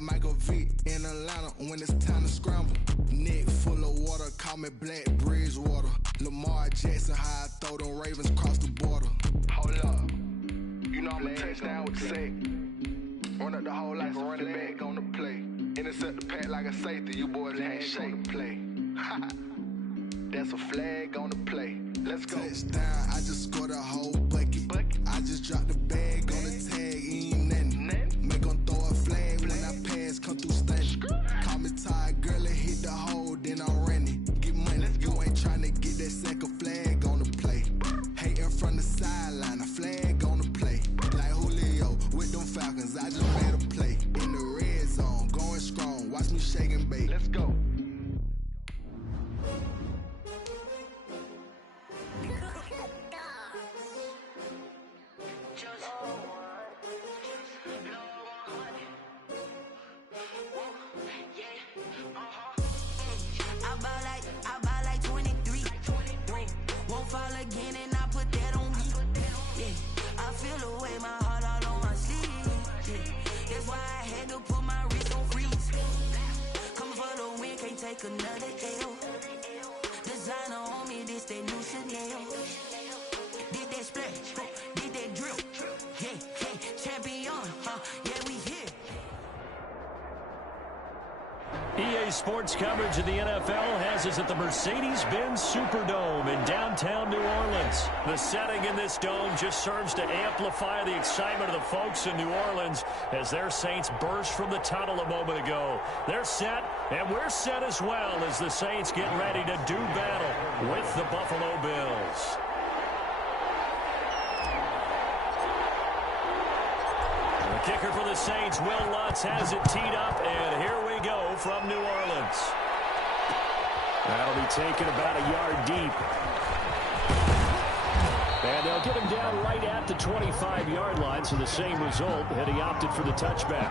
like Michael Vick in Atlanta when it's time to scramble. Neck full of water, call me Black Bridgewater. Lamar Jackson, how I throw them Ravens cross the border. Hold up, you know I'm a touchdown with the sack. Run up the hole like a running back on the play. Intercept the pack like a safety, you boys ain't shake the play. That's a flag on the play. Let's go. Touchdown, I just scored a whole bucket. I just dropped the bag on the tag, ain't nothing. Make them throw a flag when I pass, come through stunning. Call me tired, girl, and hit the hole, then I'm running. Get money, you ain't trying to get that second flag on the play. Hating from the sideline, a flag on the play. Like Julio with them Falcons, I just made a play. In the red zone, going strong, watch me shake and bake. Let's go. Take another L. Designer on me, this that new Chanel. Did that splash, did that drill. Hey, hey, champion, yeah, we here. EA Sports coverage of the NFL has us at the Mercedes-Benz Superdome in downtown New Orleans. The setting in this dome just serves to amplify the excitement of the folks in New Orleans as their Saints burst from the tunnel a moment ago. They're set, and we're set as well as the Saints get ready to do battle with the Buffalo Bills. The kicker for the Saints, Will Lutz, has it teed up, and here we go from New Orleans. That'll be taken about a yard deep. And they'll get him down right at the 25-yard line, so the same result had he opted for the touchback.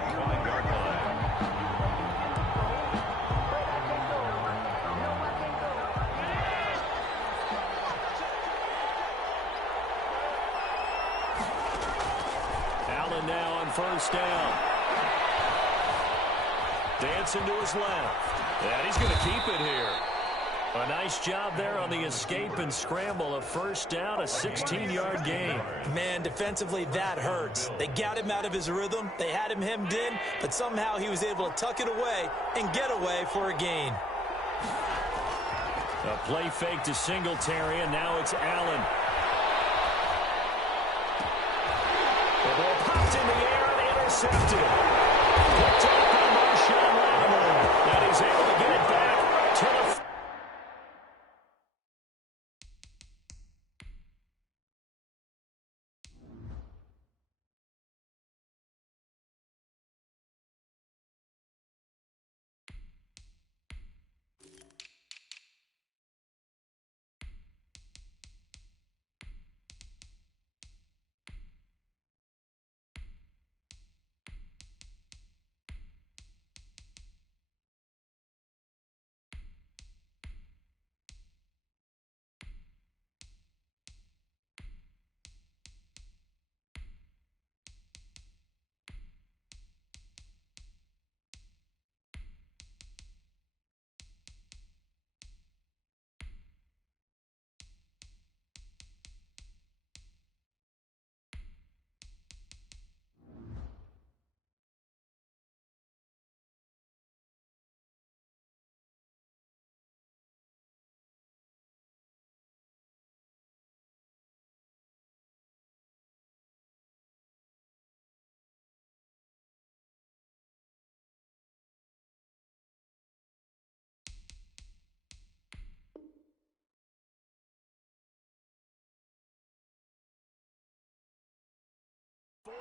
Allen now on first down. Dancing to his left. And he's going to keep it here. A nice job there on the escape and scramble. A first down, a 16-yard gain. Man, defensively, that hurts. They got him out of his rhythm. They had him hemmed in, but somehow he was able to tuck it away and get away for a gain. A play fake to Singletary, and now it's Allen. The ball popped in the air and intercepted. Picked up by Marshawn Lattimore. And he's able to get it back to the...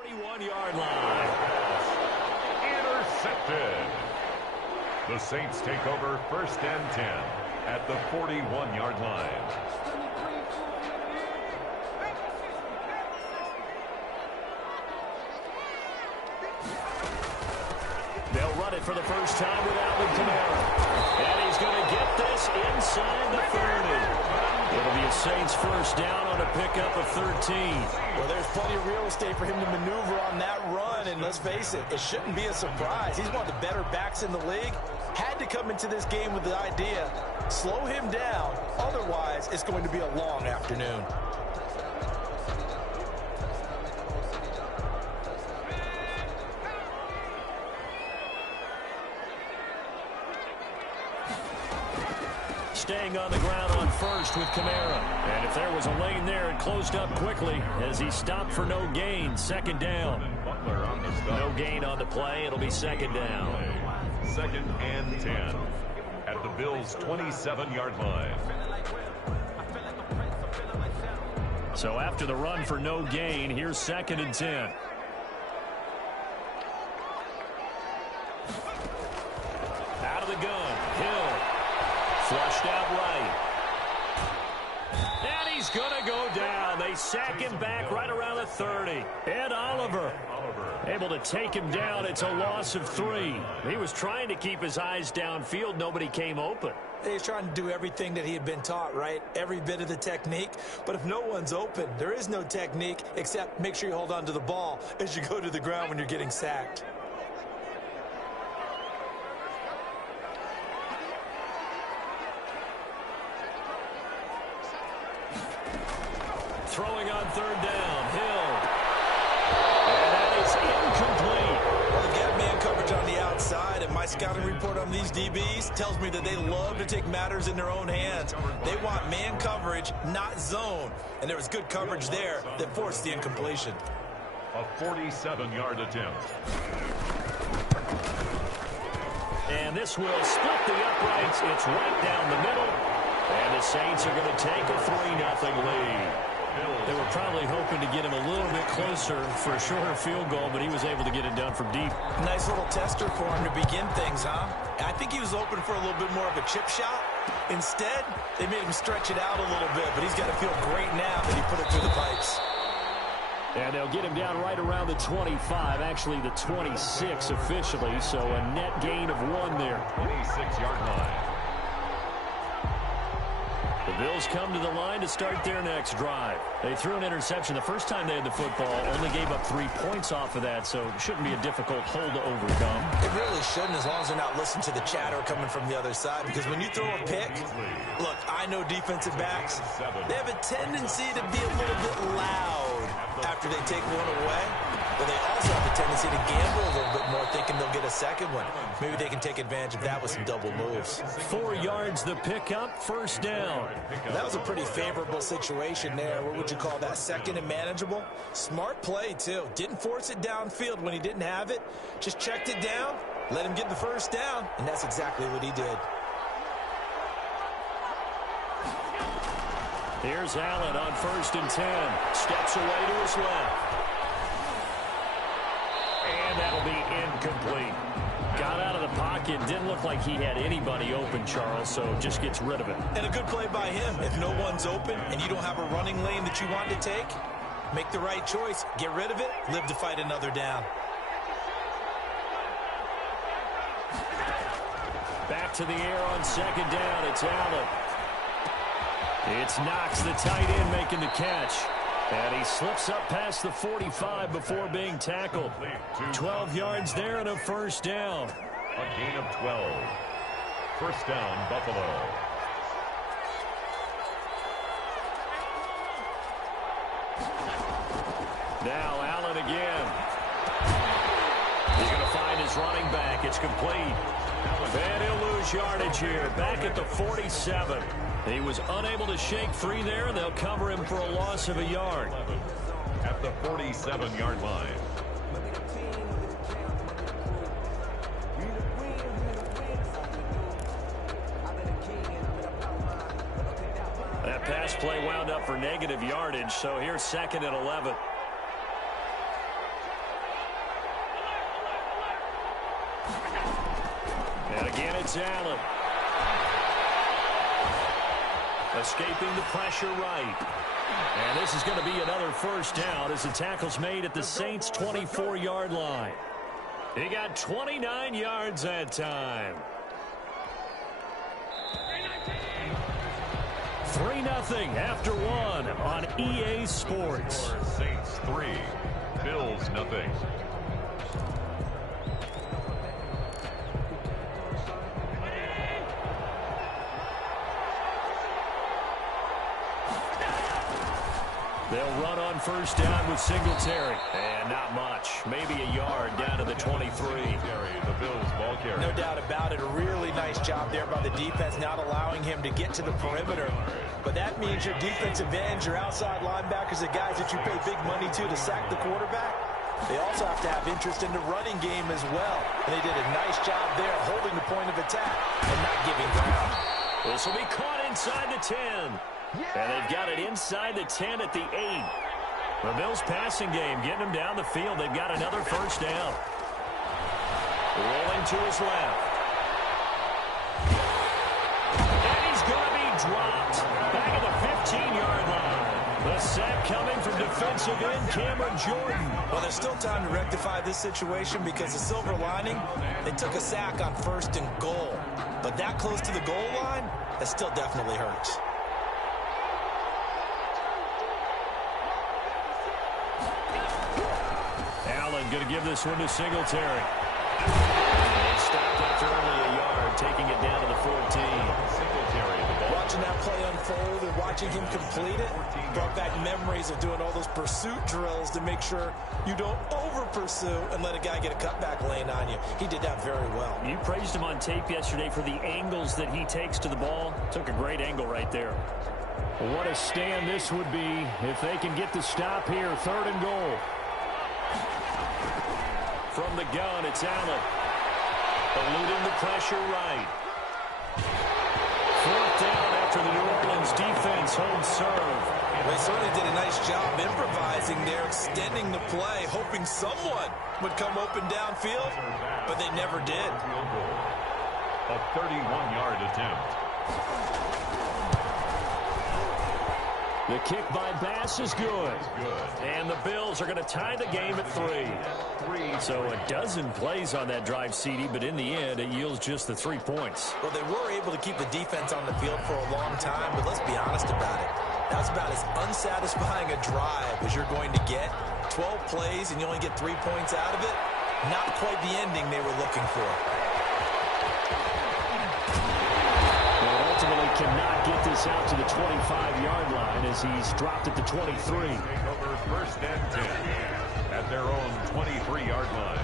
One-yard line. Intercepted. The Saints take over first and 10 at the 41-yard line. They'll run it for the first time with Alvin Kamara. And he's going to get this inside the 30. It'll be a Saints first down on a pickup of 13. Well, there's plenty of real estate for him to maneuver on that run, and let's face it, it shouldn't be a surprise. He's one of the better backs in the league. Had to come into this game with the idea, slow him down, otherwise it's going to be a long afternoon. Staying on the ground on first with Kamara. And if there was a lane there, it closed up quickly as he stopped for no gain. Second down. No gain on the play. It'll be second down. 2nd and 10 at the Bills' 27-yard line. So after the run for no gain, here's 2nd and 10. Out of the gun. Hill. Flushed out right. And he's going to go down. They sack him back right around the 30. Ed Oliver able to take him down. It's a loss of 3. He was trying to keep his eyes downfield. Nobody came open. He's trying to do everything that he had been taught, right? Every bit of the technique. But if no one's open, there is no technique except make sure you hold on to the ball as you go to the ground when you're getting sacked. Throwing on 3rd down. Hill. And that is incomplete. Well, they've got man coverage on the outside, and my scouting report on these DBs tells me that they love to take matters in their own hands. They want man coverage, not zone. And there was good coverage there that forced the incompletion. A 47-yard attempt. And this will split the uprights. It's right down the middle. And the Saints are going to take a 3-0 lead. They were probably hoping to get him a little bit closer for a shorter field goal, but he was able to get it done from deep. Nice little tester for him to begin things, huh? I think he was open for a little bit more of a chip shot. Instead, they made him stretch it out a little bit, but he's got to feel great now that he put it through the pipes. And they'll get him down right around the 25, actually the 26 officially, so a net gain of 1 there. 26-yard line. The Bills come to the line to start their next drive. They threw an interception the first time they had the football, only gave up 3 points off of that, so it shouldn't be a difficult hole to overcome. It really shouldn't, as long as they're not listening to the chatter coming from the other side, because when you throw a pick, look, I know defensive backs, they have a tendency to be a little bit loud after they take one away, but they also have a tendency to gamble a little bit more, thinking they'll get a second one. Maybe they can take advantage of that with some double moves. 4 yards the pickup, first down. That was a pretty favorable situation there. What would you call that? Second and manageable? Smart play, too. Didn't force it downfield when he didn't have it. Just checked it down, let him get the first down, and that's exactly what he did. Here's Allen on 1st and 10. Steps away to his left. And that'll be incomplete. Got out of the pocket. Didn't look like he had anybody open, Charles, so just gets rid of it. And a good play by him. If no one's open and you don't have a running lane that you want to take, make the right choice. Get rid of it. Live to fight another down. Back to the air on 2nd down. It's Allen. It's Knox, the tight end, making the catch. And he slips up past the 45 before being tackled. 12 yards there and a first down. A gain of 12. First down, Buffalo. Now Allen again. He's going to find his running back. It's complete. And he'll lose yardage here. Back at the 47. He was unable to shake free there. They'll cover him for a loss of a yard. At the 47-yard line. That pass play wound up for negative yardage, so here's 2nd and 11. And again, it's Allen. Escaping the pressure right. And this is going to be another first down as the tackle's made at the Saints' 24-yard line. He got 29 yards that time. 3-0 after one on EA Sports. Saints 3, Bills 0. They'll run on first down with Singletary. And not much. Maybe a yard down to the 23. The Bills ball carrier. No doubt about it. A really nice job there by the defense, not allowing him to get to the perimeter. But that means your defensive ends, your outside linebackers, the guys that you pay big money to sack the quarterback, they also have to have interest in the running game as well. And they did a nice job there holding the point of attack and not giving ground. This will be caught inside the 10. And they've got it inside the 10 at the 8. The Bills passing game getting them down the field. They've got another first down. Rolling to his left. And he's going to be dropped. Back at the 15-yard line. The sack coming from defensive end Cameron Jordan. Well, there's still time to rectify this situation because the silver lining, they took a sack on 1st and goal. But that close to the goal line, that still definitely hurts. Going to give this one to Singletary. He stopped after only a yard, taking it down to the 14. Singletary, the ball. Watching that play unfold and watching him complete it brought back memories of doing all those pursuit drills to make sure you don't over-pursue and let a guy get a cutback lane on you. He did that very well. You praised him on tape yesterday for the angles that he takes to the ball. Took a great angle right there. What a stand this would be if they can get the stop here. 3rd and goal. From the gun, it's Allen. Eluding the pressure right. 4th down after the New Orleans defense holds serve. They certainly did a nice job improvising there, extending the play, hoping someone would come open downfield, but they never did. A 31-yard attempt. The kick by Bass is good. And the Bills are going to tie the game at 3. So a dozen plays on that drive, CD, but in the end, it yields just the 3 points. Well, they were able to keep the defense on the field for a long time, but let's be honest about it. That's about as unsatisfying a drive as you're going to get. 12 plays and you only get 3 points out of it. Not quite the ending they were looking for. Ultimately cannot get this out to the 25-yard line as he's dropped at the 23. Take over 1st and 10 at their own 23-yard line.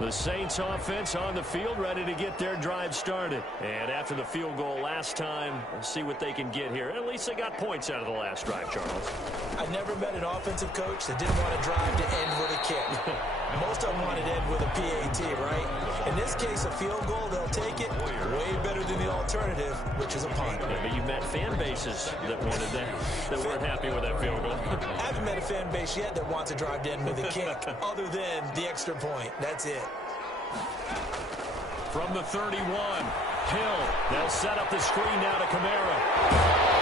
The Saints offense on the field, ready to get their drive started. And after the field goal last time, we'll see what they can get here. At least they got points out of the last drive, Charles. I never met an offensive coach that didn't want a drive to end with a kick. Most of them wanted to end with a PAT, right? In this case, a field goal, they'll take it. Way better than the alternative, which is a punt. Yeah, but you met fan bases that wanted that weren't happy with that field goal. I haven't met a fan base yet that wants a drive to end with a kick, other than the extra point. That's it. From the 31, Hill. They'll set up the screen now to Kamara.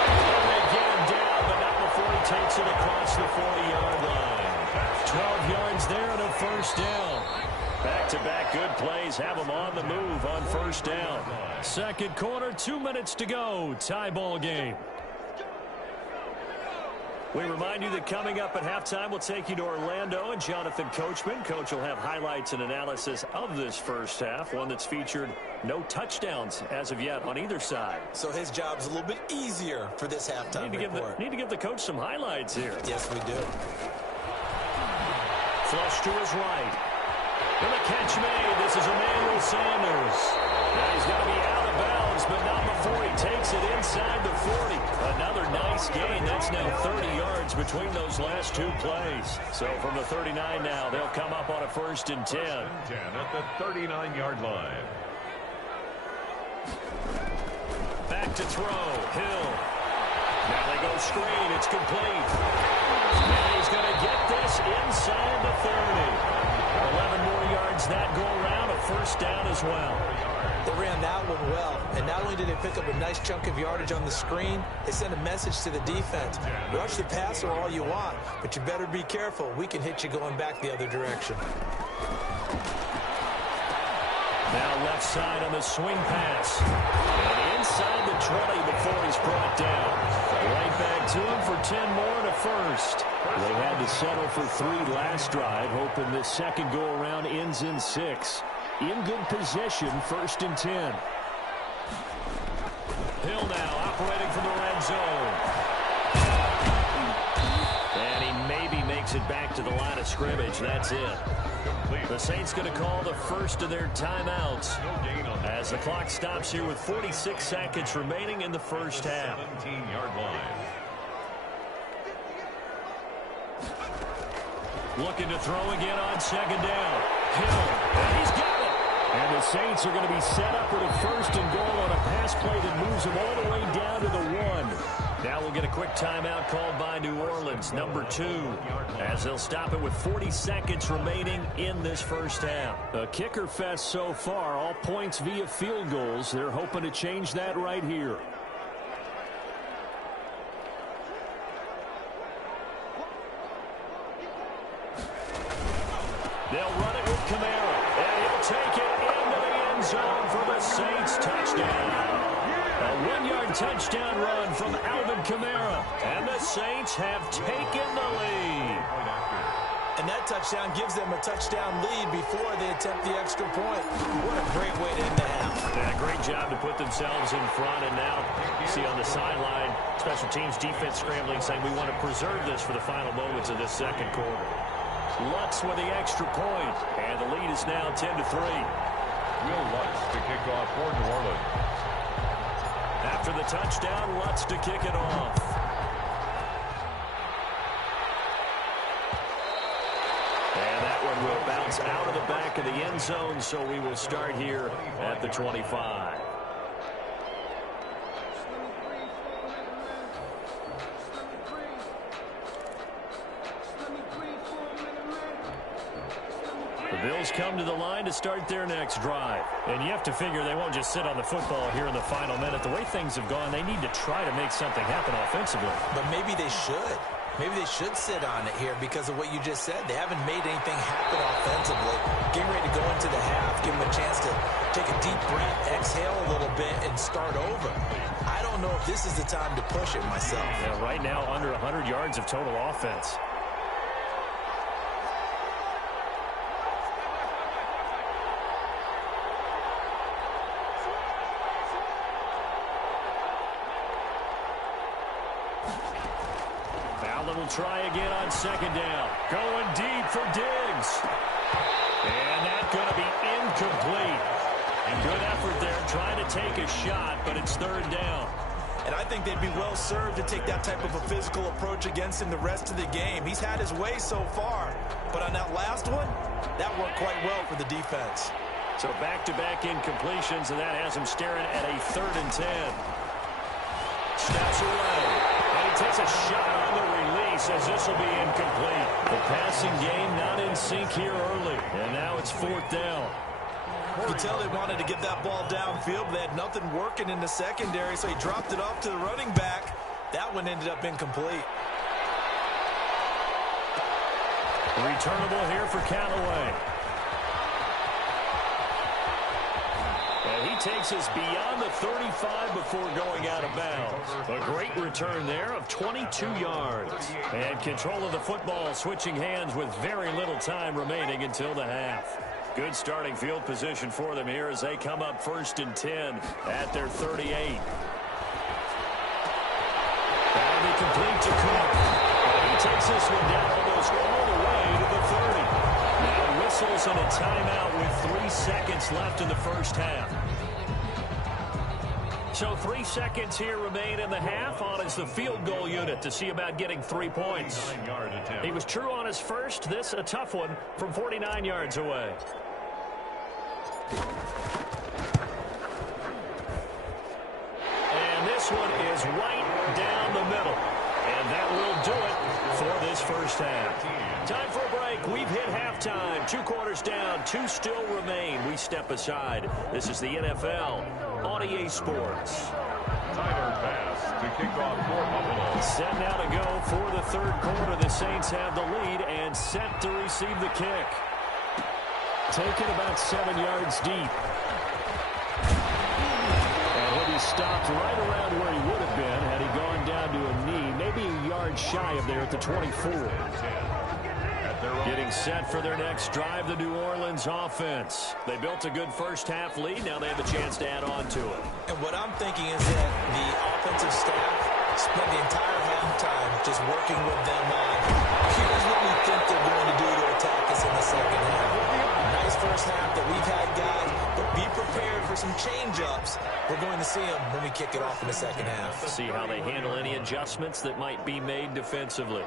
And they get him down, but not before he takes it across the 40-yard line. 12 yards there and a first down. Back-to-back good plays have them on the move on first down. Second quarter, 2 minutes to go. Tie ball game. We remind you that coming up at halftime, we'll take you to Orlando and Jonathan Coachman. Coach will have highlights and analysis of this first half, one that's featured no touchdowns as of yet on either side. So his job's a little bit easier for this halftime report. Need to give the coach some highlights here. Yes, we do. Flush to his right. And a catch made. This is Emmanuel Sanders. Now he's got to be out of bounds, but not before he takes it inside the 40. Another nice gain. That's now 30 yards between those last 2 plays. So from the 39 now, they'll come up on a 1st and 10. 10 at the 39-yard line. Back to throw. Hill. Now they go screen. It's complete. And he's going to get this inside the 30. 11 more yards that go around. A first down as well. The ran that one well, and not only did they pick up a nice chunk of yardage on the screen, they sent a message to the defense. Rush the passer all you want, but you better be careful. We can hit you going back the other direction. Now left side on the swing pass. And inside the 20 before he's brought down. Right back to him for 10 more and a first. They had to settle for 3 last drive, hoping this second go-around ends in 6. In good position, 1st and 10. Hill now operating from the red zone. And he maybe makes it back to the line of scrimmage. That's it. The Saints going to call the first of their timeouts as the clock stops here with 46 seconds remaining in the first half. 17-yard line. Looking to throw again on second down. Hill, and he's got it. And the Saints are going to be set up with a 1st and goal on a pass play that moves them all the way down to the 1. Now we'll get a quick timeout called by New Orleans, number 2, as they'll stop it with 40 seconds remaining in this first half. A kicker fest so far, all points via field goals. They're hoping to change that right here. They'll run it with Kamara, and he'll take it into the end zone for the Saints touchdown. A 1-yard touchdown run from Alvin Kamara, and the Saints have taken the lead. And that touchdown gives them a touchdown lead before they attempt the extra point. What a great way to end the half. Yeah, great job to put themselves in front, and now you see on the sideline, special teams defense scrambling, saying we want to preserve this for the final moments of this second quarter. Lutz with the extra point, and the lead is now 10-3. Will Lutz to kick off for New Orleans. After the touchdown, Lutz to kick it off. And that one will bounce out of the back of the end zone, so we will start here at the 25. The Bills come to the line to start their next drive. And you have to figure they won't just sit on the football here in the final minute. The way things have gone, they need to try to make something happen offensively. But maybe they should. Maybe they should sit on it here because of what you just said. They haven't made anything happen offensively. Getting ready to go into the half, give them a chance to take a deep breath, exhale a little bit, and start over. I don't know if this is the time to push it myself. Yeah, right now, under 100 yards of total offense. Will try again on second down. Going deep for Diggs. And that's going to be incomplete. And good effort there trying to take a shot, but it's 3rd down. And I think they'd be well served to take that type of a physical approach against him the rest of the game. He's had his way so far, but on that last one, that worked quite well for the defense. So back-to-back incompletions, and that has him staring at a 3rd and 10. Steps away. And he takes a shot on the release as this will be incomplete. The passing game not in sync here early. And now it's 4th down. You can tell they wanted to get that ball downfield, but they had nothing working in the secondary, so he dropped it off to the running back. That one ended up incomplete. Returnable here for Callaway. And he takes us beyond the 35 before going out of bounds. A great return there of 22 yards. And control of the football switching hands with very little time remaining until the half. Good starting field position for them here as they come up 1st and 10 at their 38. That'll be complete to Cook. And he takes this one down almost all the way to the 30. Now whistles and a timeout with 3 seconds left in the first half. So 3 seconds here remain in the half on as the field goal unit to see about getting 3 points. He was true on his first. This a tough one from 49 yards away. And this one is right down the middle. And And that will do it for this first half. Time for a break. We've hit halftime. 2 quarters down. 2 still remain. We step aside. This is the NFL on EA Sports. Tyler pass to kick off for Buffalo. Set now to go for the third quarter. The Saints have the lead and set to receive the kick. Taken about 7 yards deep. He stopped right around where he would have been had he gone down to a knee, maybe a yard shy of there at the 24. Getting set for their next drive, the New Orleans offense. They built a good first half lead. Now they have a chance to add on to it. And what I'm thinking is that the offensive staff spent the entire halftime just working with them on, here's what we think they're going to do to attack us in the second half. Nice first half that we've had, guys, but be prepared for some change-ups. We're going to see them when we kick it off in the second half. See how they handle any adjustments that might be made defensively.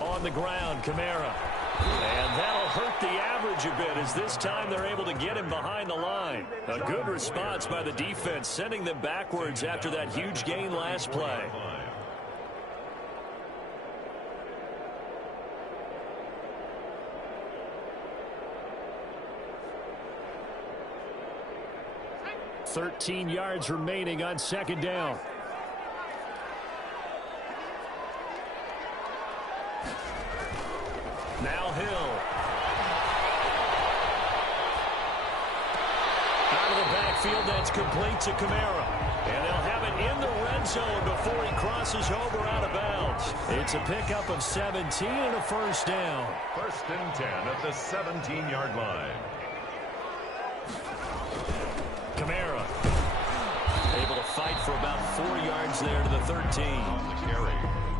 On the ground, Kamara. And that'll hurt the average a bit as this time they're able to get him behind the line. A good response by the defense, sending them backwards after that huge gain last play. $13 yards remaining on second down. Now Hill. Out of the backfield, that's complete to Kamara. And they'll have it in the red zone before he crosses over out of bounds. It's a pickup of 17 and a first down. 1st and 10 at the 17-yard line. Kamara able to fight for about 4 yards there to the 13. On the carry.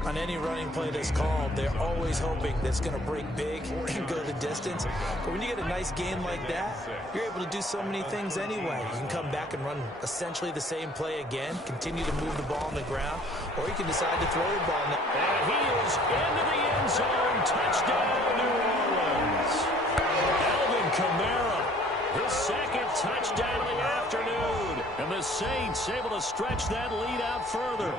On any running play that's called, they're always hoping that it's going to break big and go the distance. But when you get a nice gain like that, you're able to do so many things anyway. You can come back and run essentially the same play again, continue to move the ball on the ground, or you can decide to throw the ball. And he is into the end zone. Touchdown, New Orleans. Alvin Kamara, his second touchdown of the afternoon. And the Saints able to stretch that lead out further.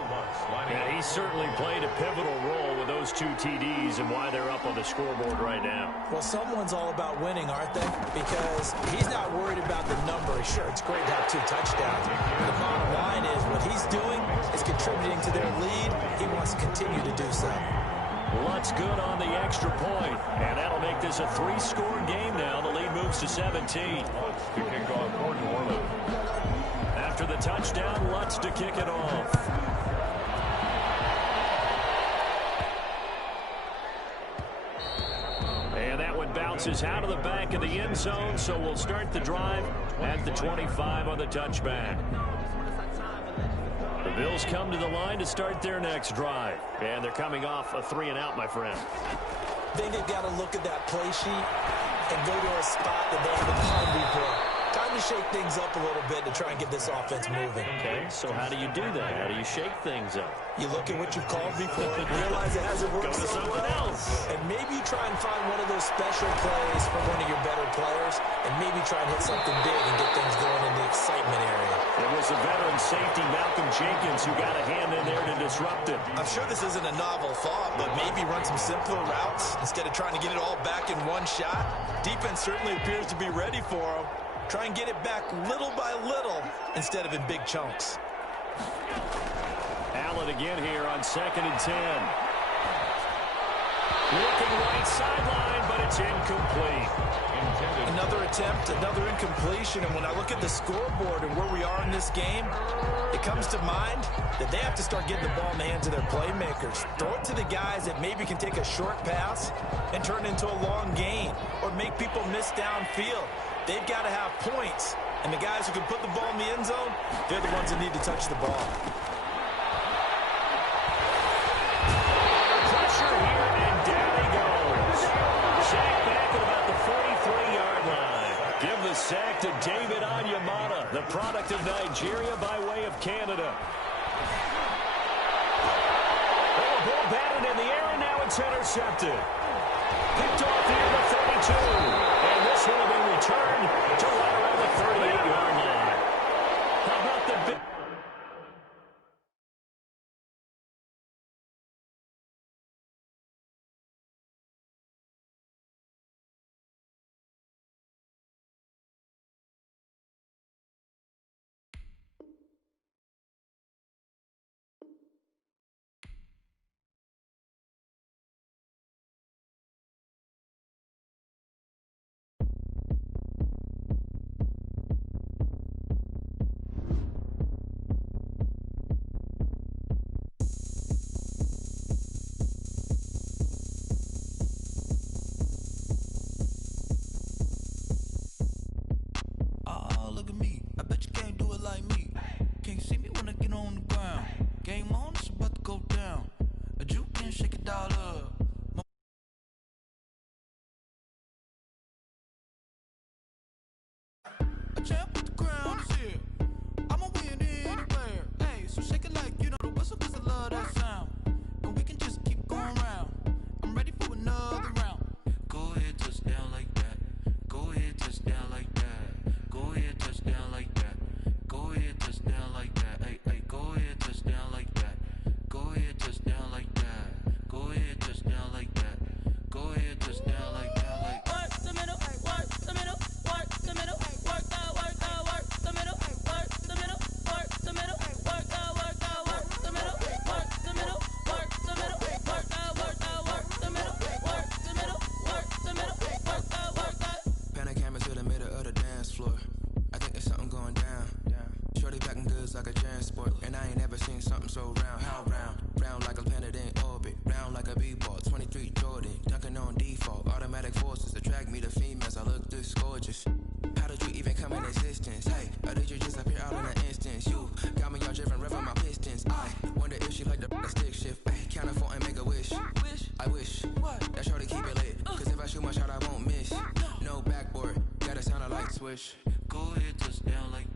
And he certainly played a pivotal role with those 2 TDs and why they're up on the scoreboard right now. Well, someone's all about winning, aren't they? Because he's not worried about the number. Sure, it's great to have 2 touchdowns. The bottom line is what he's doing is contributing to their lead. He wants to continue to do so. Lutz good on the extra point. And that'll make this a 3-score game now. The lead moves to 17. To kick off for New Orleans. After the touchdown, Lutz to kick it off. And that one bounces out of the back of the end zone, so we'll start the drive at the 25 on the touchback. The Bills come to the line to start their next drive. And they're coming off a 3-and-out, my friend. I think they've got to look at that play sheet and go to a spot that they haven't called before. Time to shake things up a little bit to try and get this offense moving. Okay, so how do you do that? How do you shake things up? You look at what you've called before and realize it hasn't worked. Go to someone else. And maybe you try and find one of those special plays from one of your better players and maybe try and hit something big and get things going in the excitement area. It was the veteran safety Malcolm Jenkins who got a hand in there to disrupt it. I'm sure this isn't a novel thought, but maybe run some simpler routes instead of trying to get it all back in one shot. Defense certainly appears to be ready for them. Try and get it back little by little instead of in big chunks. Allen again here on 2nd and 10. Looking right sideline, but it's incomplete. Another attempt, another incompletion, and when I look at the scoreboard and where we are in this game, it comes to mind that they have to start getting the ball in the hands of their playmakers. Throw it to the guys that maybe can take a short pass and turn it into a long gain or make people miss downfield. They've got to have points, and the guys who can put the ball in the end zone, they're the ones that need to touch the ball. Pressure here, and down he goes. Sack back at about the 43-yard line. Give the sack to David Onyemata, the product of Nigeria by way of Canada. Oh, ball batted in the air, and now it's intercepted. Picked off near the 32. And this one will be returned to right around the 38-yard line. How about the big... Oh, look at me. I bet you can't do it like me. Can't see me when I get on the ground. Game on, it's about to go down. A juke and shake it all up. A champ with the crown is here. I'ma win anywhere. Hey, so shake it like you know the whistle, cause I love that sound. And we can just keep going round. I'm ready for another round. Go ahead, touchdown like that. Go ahead, touchdown like that. Go ahead, touchdown like that. Go ahead, touchdown like that. Hey, hey, go ahead, touchdown like that. Go ahead, touchdown like that. Go ahead, touchdown like that. Go ahead, touchdown like that. Like work the middle, work the middle, work the middle, work the middle, work the middle, work the middle, work the middle, work the middle, work the middle, work the middle, work the middle, work the middle, work the. Panic camera to the middle of the dance floor. I think there's something going down. Shorty packing goods like a transport, and I ain't never seen something so round. How round? Round like a planet in orbit, round like a b-ball. 23 Jordan, dunking on default. Automatic forces attract me to females. I look this gorgeous. How did you even come in existence? Hey, or did you just appear out in an instance? You got me all driven, revving my pistons. I wonder if she like the stick shift. Hey, count a 4 and make a wish. I wish that shorty keep it lit. Cause if I shoot my shot, I won't miss. No backboard, gotta sound a light switch. Go ahead, touchdown like